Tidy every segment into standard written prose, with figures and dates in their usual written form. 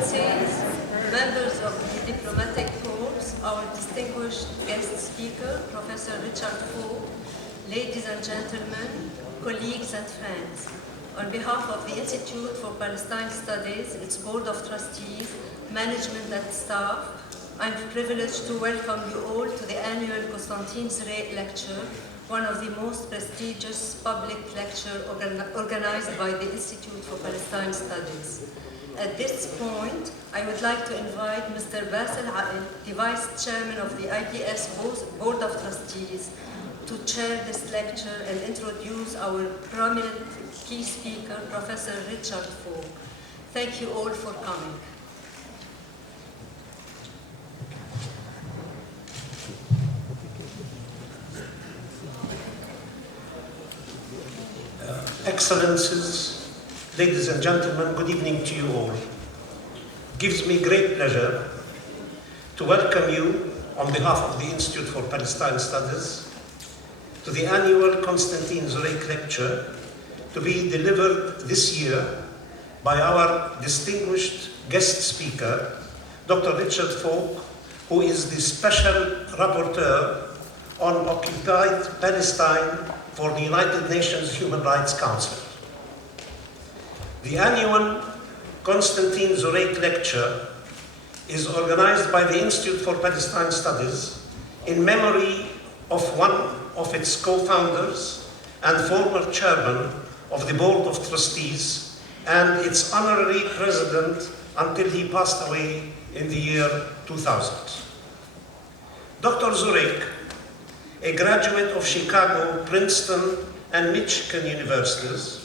Excellencies, members of the diplomatic corps, our distinguished guest speaker, Professor Richard Fogg, ladies and gentlemen, colleagues and friends. On behalf of the Institute for Palestine Studies, its Board of Trustees, management and staff, I'm privileged to welcome you all to the annual Constantin Zurek Lecture, one of the most prestigious public lectures organized by the Institute for Palestine Studies. At this point, I would like to invite Mr. Basel Aql, the Vice Chairman of the IPS Board of Trustees, to chair this lecture and introduce our prominent key speaker, Professor Richard Fogg. Thank you all for coming. Excellencies, ladies and gentlemen, good evening to you all. It gives me great pleasure to welcome you on behalf of the Institute for Palestine Studies to the annual Constantin Zurek Lecture to be delivered this year by our distinguished guest speaker, Dr. Richard Fogg, who is the Special Rapporteur on Occupied Palestine for the United Nations Human Rights Council. The annual Constantin Zurek Lecture is organized by the Institute for Palestine Studies in memory of one of its co-founders and former chairman of the Board of Trustees and its honorary president until he passed away in the year 2000. Dr. Zurek, a graduate of Chicago, Princeton, and Michigan universities,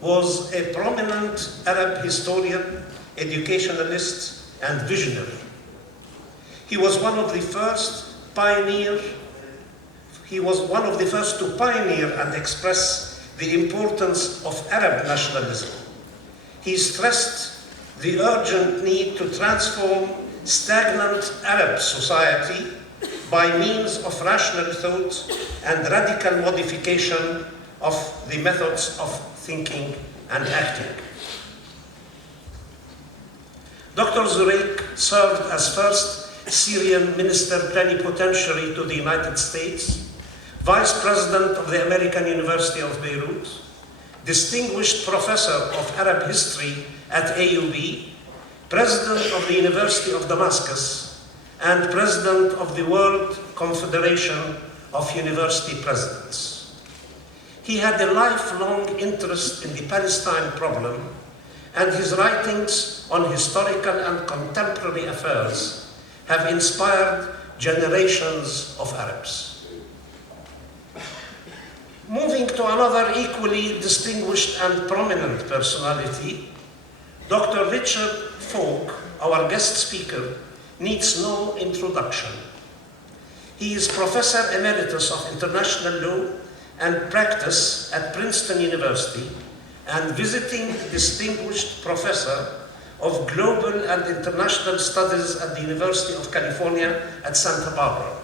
was a prominent Arab historian, educationalist, and visionary. He was one of the first to pioneer and express the importance of Arab nationalism. He stressed the urgent need to transform stagnant Arab society by means of rational thought and radical modification of the methods of thinking and acting. Dr. Zurek served as first Syrian Minister Plenipotentiary to the United States, Vice President of the American University of Beirut, Distinguished Professor of Arab History at AUB, President of the University of Damascus, and President of the World Confederation of University Presidents. He had a lifelong interest in the Palestine problem, and his writings on historical and contemporary affairs have inspired generations of Arabs. Moving to another equally distinguished and prominent personality, Dr. Richard Fogg, our guest speaker, needs no introduction. He is Professor Emeritus of International Law and Practice at Princeton University and visiting Distinguished Professor of Global and International Studies at the University of California at Santa Barbara.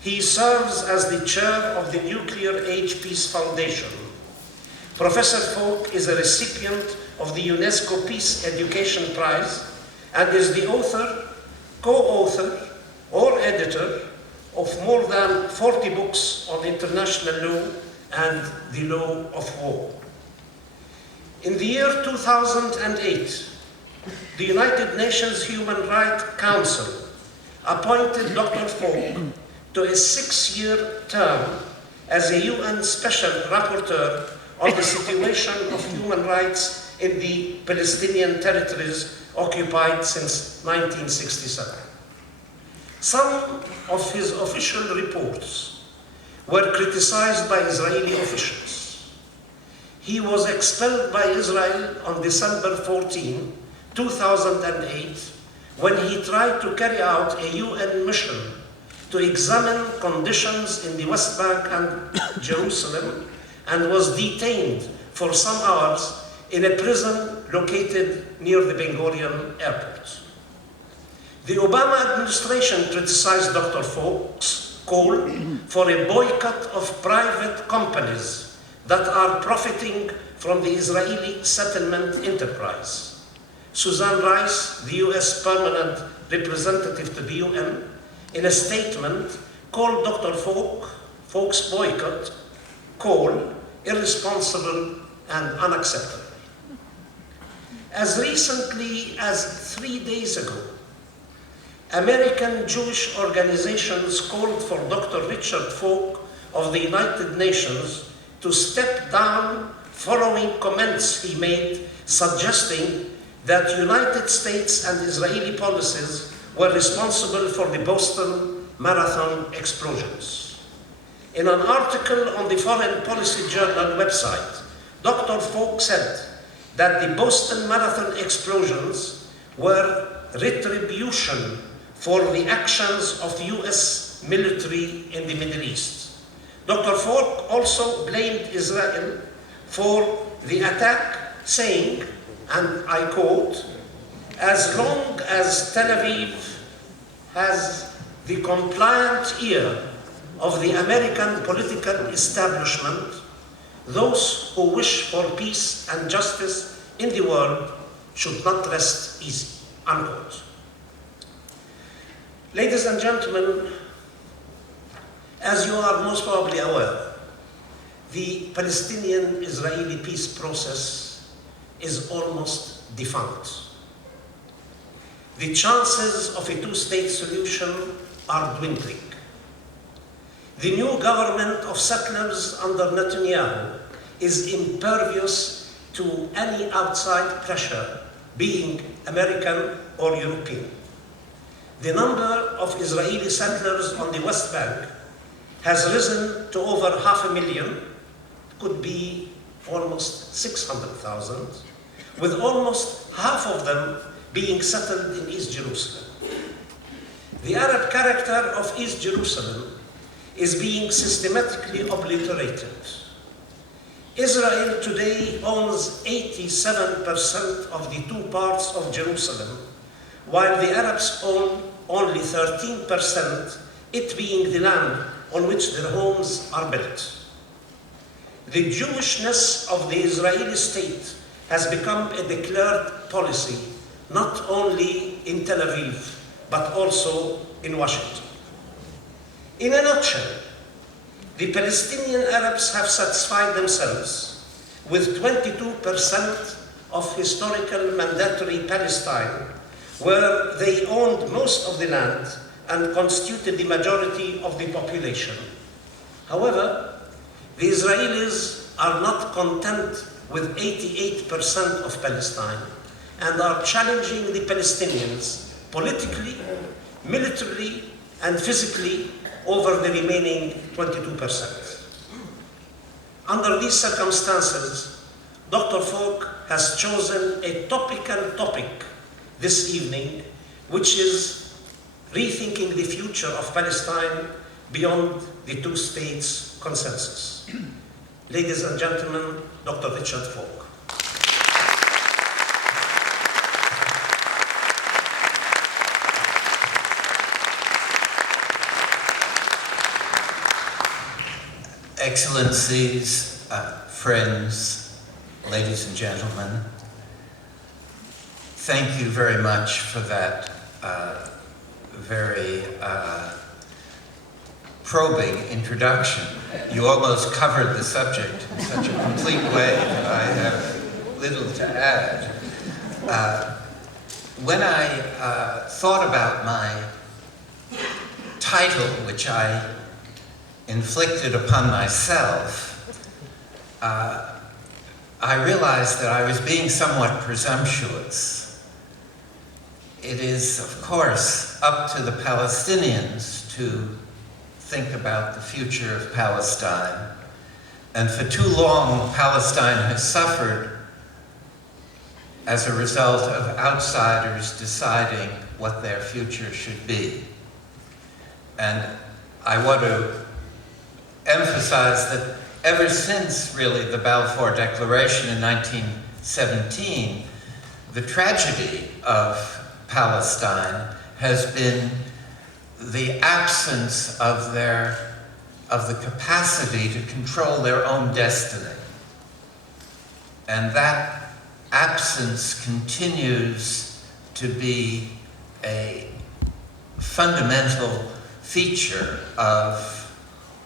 He serves as the chair of the Nuclear Age Peace Foundation. Professor Fogg is a recipient of the UNESCO Peace Education Prize and is the author, co-author, or editor of more than 40 books on international law and the law of war. In the year 2008, the United Nations Human Rights Council appointed Dr. Fogg to a 6-year term as a UN Special Rapporteur on the situation of human rights in the Palestinian territories occupied since 1967. Some of his official reports were criticized by Israeli officials. He was expelled by Israel on December 14, 2008, when he tried to carry out a UN mission to examine conditions in the West Bank and Jerusalem, and was detained for some hours in a prison located near the Ben Gurion airport. The Obama administration criticized Dr. Fogg's call for a boycott of private companies that are profiting from the Israeli settlement enterprise. Susan Rice, the US Permanent Representative to the UN, in a statement called Dr. Falk's boycott irresponsible and unacceptable. As recently as 3 days ago, American Jewish organizations called for Dr. Richard Falk of the United Nations to step down following comments he made suggesting that United States and Israeli policies were responsible for the Boston Marathon explosions. In an article on the Foreign Policy Journal website, Dr. Falk said that the Boston Marathon explosions were retribution for the actions of the US military in the Middle East. Dr. Falk also blamed Israel for the attack, saying, and I quote, "As long as Tel Aviv has the compliant ear of the American political establishment, those who wish for peace and justice in the world should not rest easy," unquote. Ladies and gentlemen, as you are most probably aware, the Palestinian-Israeli peace process is almost defunct. The chances of a two-state solution are dwindling. The new government of settlers under Netanyahu is impervious to any outside pressure, being American or European. The number of Israeli settlers on the West Bank has risen to over 500,000, could be almost 600,000, with almost half of them being settled in East Jerusalem. The Arab character of East Jerusalem is being systematically obliterated. Israel today owns 87% of the two parts of Jerusalem, while the Arabs own only 13%, it being the land on which their homes are built. The Jewishness of the Israeli state has become a declared policy, not only in Tel Aviv, but also in Washington. In a nutshell, the Palestinian Arabs have satisfied themselves with 22% of historical mandatory Palestine, where they owned most of the land and constituted the majority of the population. However, the Israelis are not content with 88% of Palestine and are challenging the Palestinians politically, militarily, and physically over the remaining 22%. Under these circumstances, Dr. Falk has chosen a topical topic this evening, which is rethinking the future of Palestine beyond the two states consensus. Ladies and gentlemen, Dr. Richard Falk. Excellencies, friends, ladies and gentlemen, thank you very much for that very probing introduction. You almost covered the subject in such a complete way that I have little to add. When I thought about my title, which I inflicted upon myself, I realized that I was being somewhat presumptuous. It is, of course, up to the Palestinians to think about the future of Palestine. And for too long, Palestine has suffered as a result of outsiders deciding what their future should be. And I want to emphasize that ever since, really, the Balfour Declaration in 1917, the tragedy of Palestine has been the absence of the capacity to control their own destiny. And that absence continues to be a fundamental feature of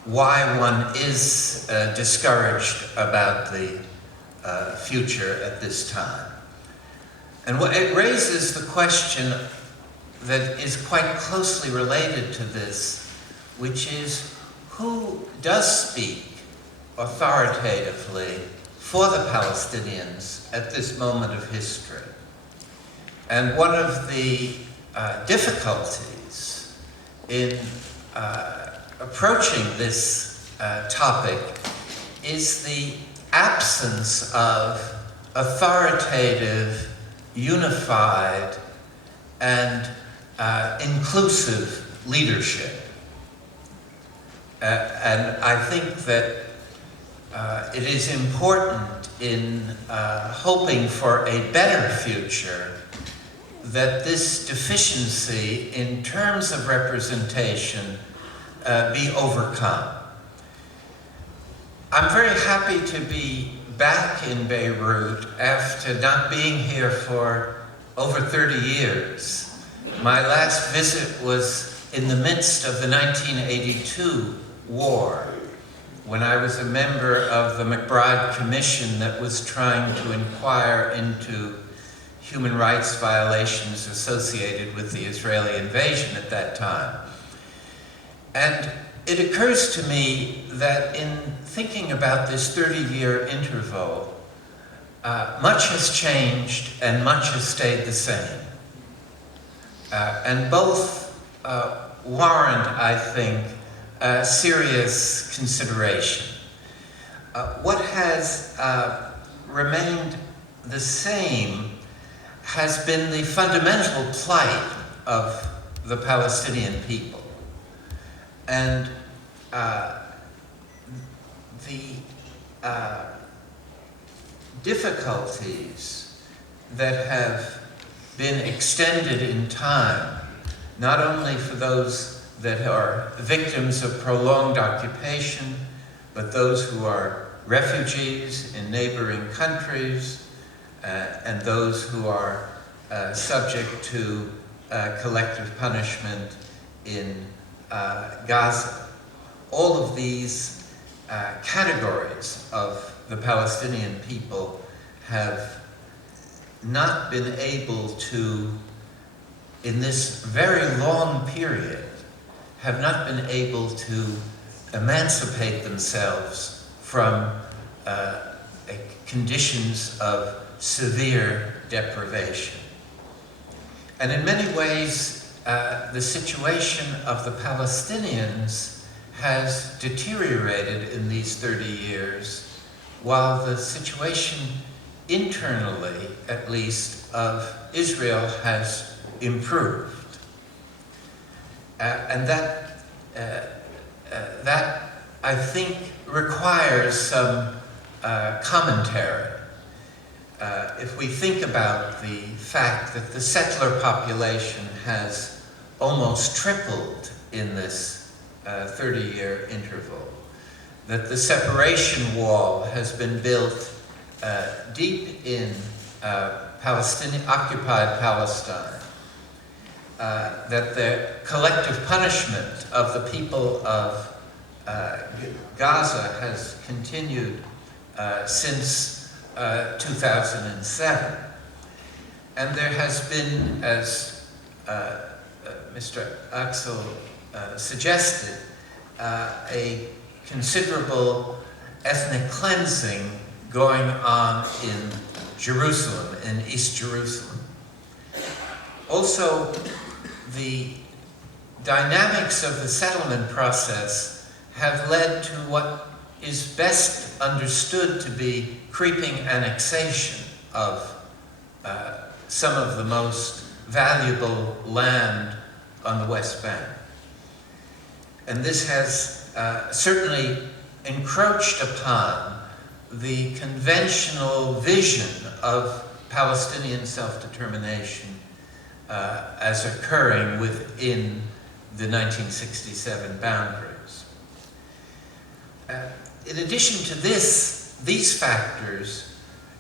why one is discouraged about the future at this time. And it raises the question that is quite closely related to this, which is, who does speak authoritatively for the Palestinians at this moment of history? And one of the difficulties in approaching this topic is the absence of authoritative, unified, and inclusive leadership. And I think that it is important in hoping for a better future that this deficiency in terms of representation be overcome. I'm very happy to be back in Beirut after not being here for over 30 years. My last visit was in the midst of the 1982 war, when I was a member of the McBride Commission that was trying to inquire into human rights violations associated with the Israeli invasion at that time. And it occurs to me that in thinking about this 30-year interval, much has changed and much has stayed the same. And both warrant, I think, serious consideration. What has remained the same has been the fundamental plight of the Palestinian people. And the difficulties that have been extended in time, not only for those that are victims of prolonged occupation, but those who are refugees in neighboring countries, and those who are subject to collective punishment in Gaza. All of these categories of the Palestinian people have not been able to, in this very long period, have not been able to emancipate themselves from conditions of severe deprivation. And in many ways, the situation of the Palestinians has deteriorated in these 30 years, while the situation internally, at least, of Israel has improved. And that, I think, requires some commentary. If we think about the fact that the settler population has almost tripled in this 30-year interval, that the separation wall has been built deep in occupied Palestine, that the collective punishment of the people of Gaza has continued since 2007. And there has been, as Mr. Axel suggested, a considerable ethnic cleansing going on in Jerusalem, in East Jerusalem. Also, the dynamics of the settlement process have led to what is best understood to be creeping annexation of some of the most valuable land on the West Bank. And this has certainly encroached upon the conventional vision of Palestinian self-determination as occurring within the 1967 boundaries. In addition to these factors,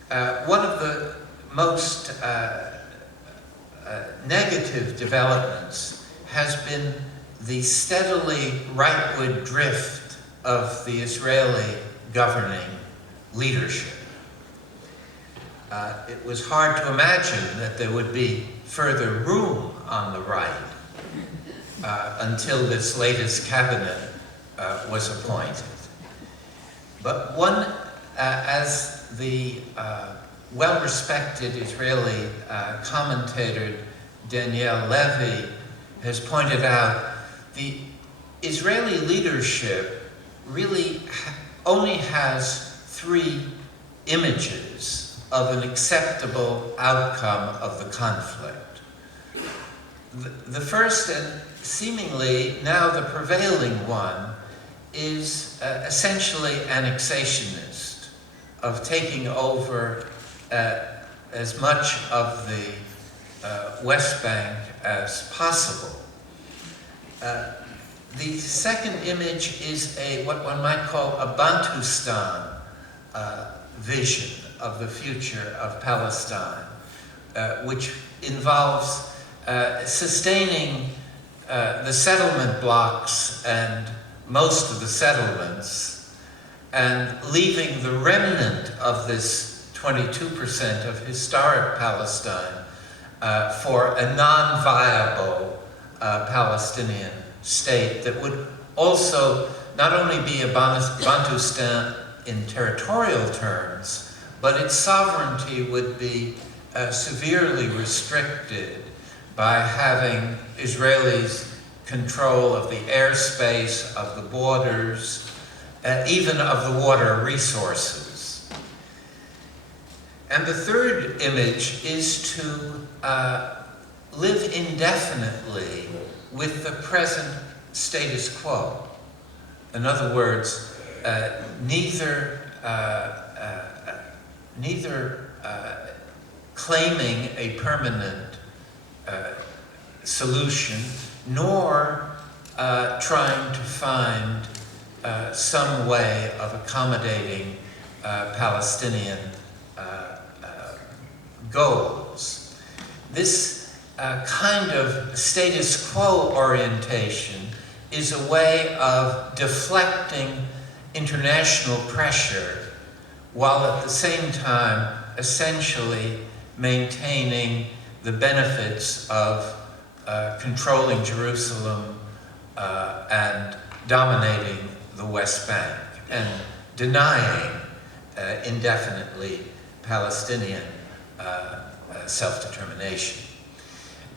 one of the most negative developments has been the steadily rightward drift of the Israeli governing leadership. It was hard to imagine that there would be further room on the right until this latest cabinet was appointed. But as the well-respected Israeli commentator Daniel Levy has pointed out, the Israeli leadership really only has three images of an acceptable outcome of the conflict. The first, and seemingly now the prevailing one, is essentially annexationist, of taking over as much of the West Bank as possible. The second image is what one might call a Bantustan vision of the future of Palestine, which involves sustaining the settlement blocks and most of the settlements, and leaving the remnant of this 22% of historic Palestine for a non-viable Palestinian state that would also not only be a Bantustan in territorial terms, but its sovereignty would be severely restricted by having Israelis control of the airspace, of the borders, even of the water resources. And the third image is to live indefinitely with the present status quo. In other words, neither claiming a permanent solution, nor trying to find some way of accommodating Palestinian goals. This kind of status quo orientation is a way of deflecting international pressure, while at the same time essentially maintaining the benefits of controlling Jerusalem and dominating the West Bank, and denying indefinitely Palestinian self-determination.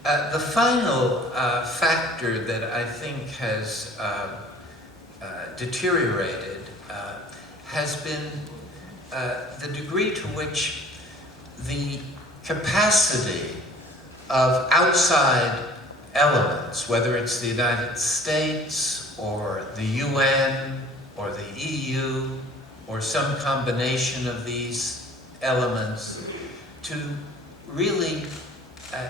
The final factor that I think has deteriorated has been the degree to which the capacity of outside elements, whether it's the United States or the UN or the EU or some combination of these elements, to really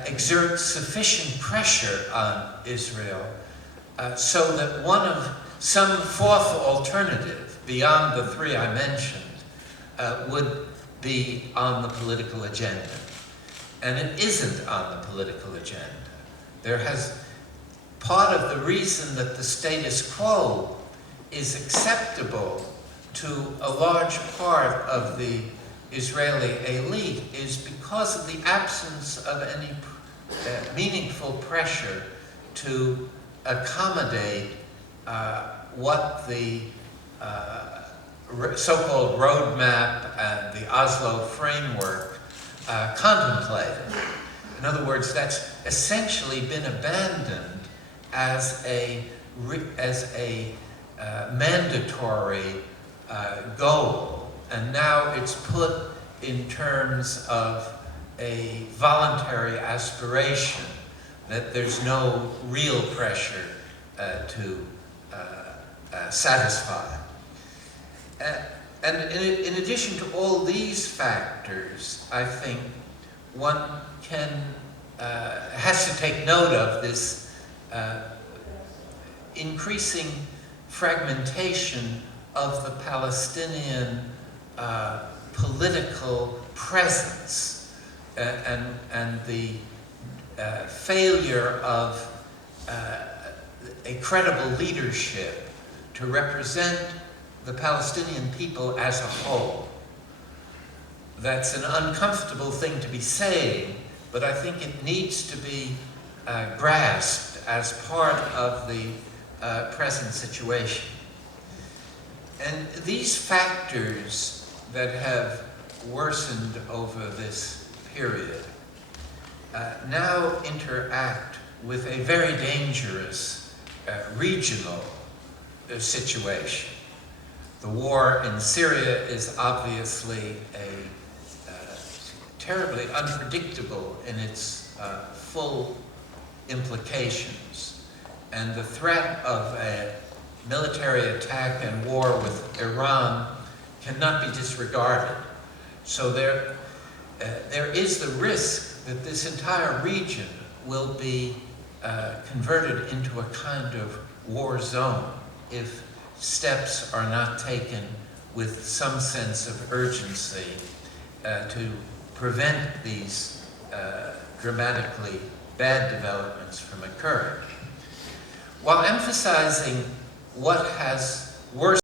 exert sufficient pressure on Israel so that some fourth alternative beyond the three I mentioned would be on the political agenda. And it isn't on the political agenda. Part of the reason that the status quo is acceptable to a large part of the Israeli elite is because of the absence of any meaningful pressure to accommodate what the so-called roadmap and the Oslo framework contemplated. In other words, that's essentially been abandoned as a mandatory goal, and now it's put in terms of a voluntary aspiration that there's no real pressure to satisfy. And in addition to all these factors, I think one has to take note of this increasing fragmentation of the Palestinian political presence, and the failure of a credible leadership to represent the Palestinian people as a whole. That's an uncomfortable thing to be saying, but I think it needs to be grasped as part of the present situation. And these factors that have worsened over this period now interact with a very dangerous regional situation. The war in Syria is obviously terribly unpredictable in its full implications. And the threat of a military attack and war with Iran cannot be disregarded. So there is the risk that this entire region will be converted into a kind of war zone if steps are not taken with some sense of urgency to prevent these dramatically bad developments from occurring. While emphasizing what has worsened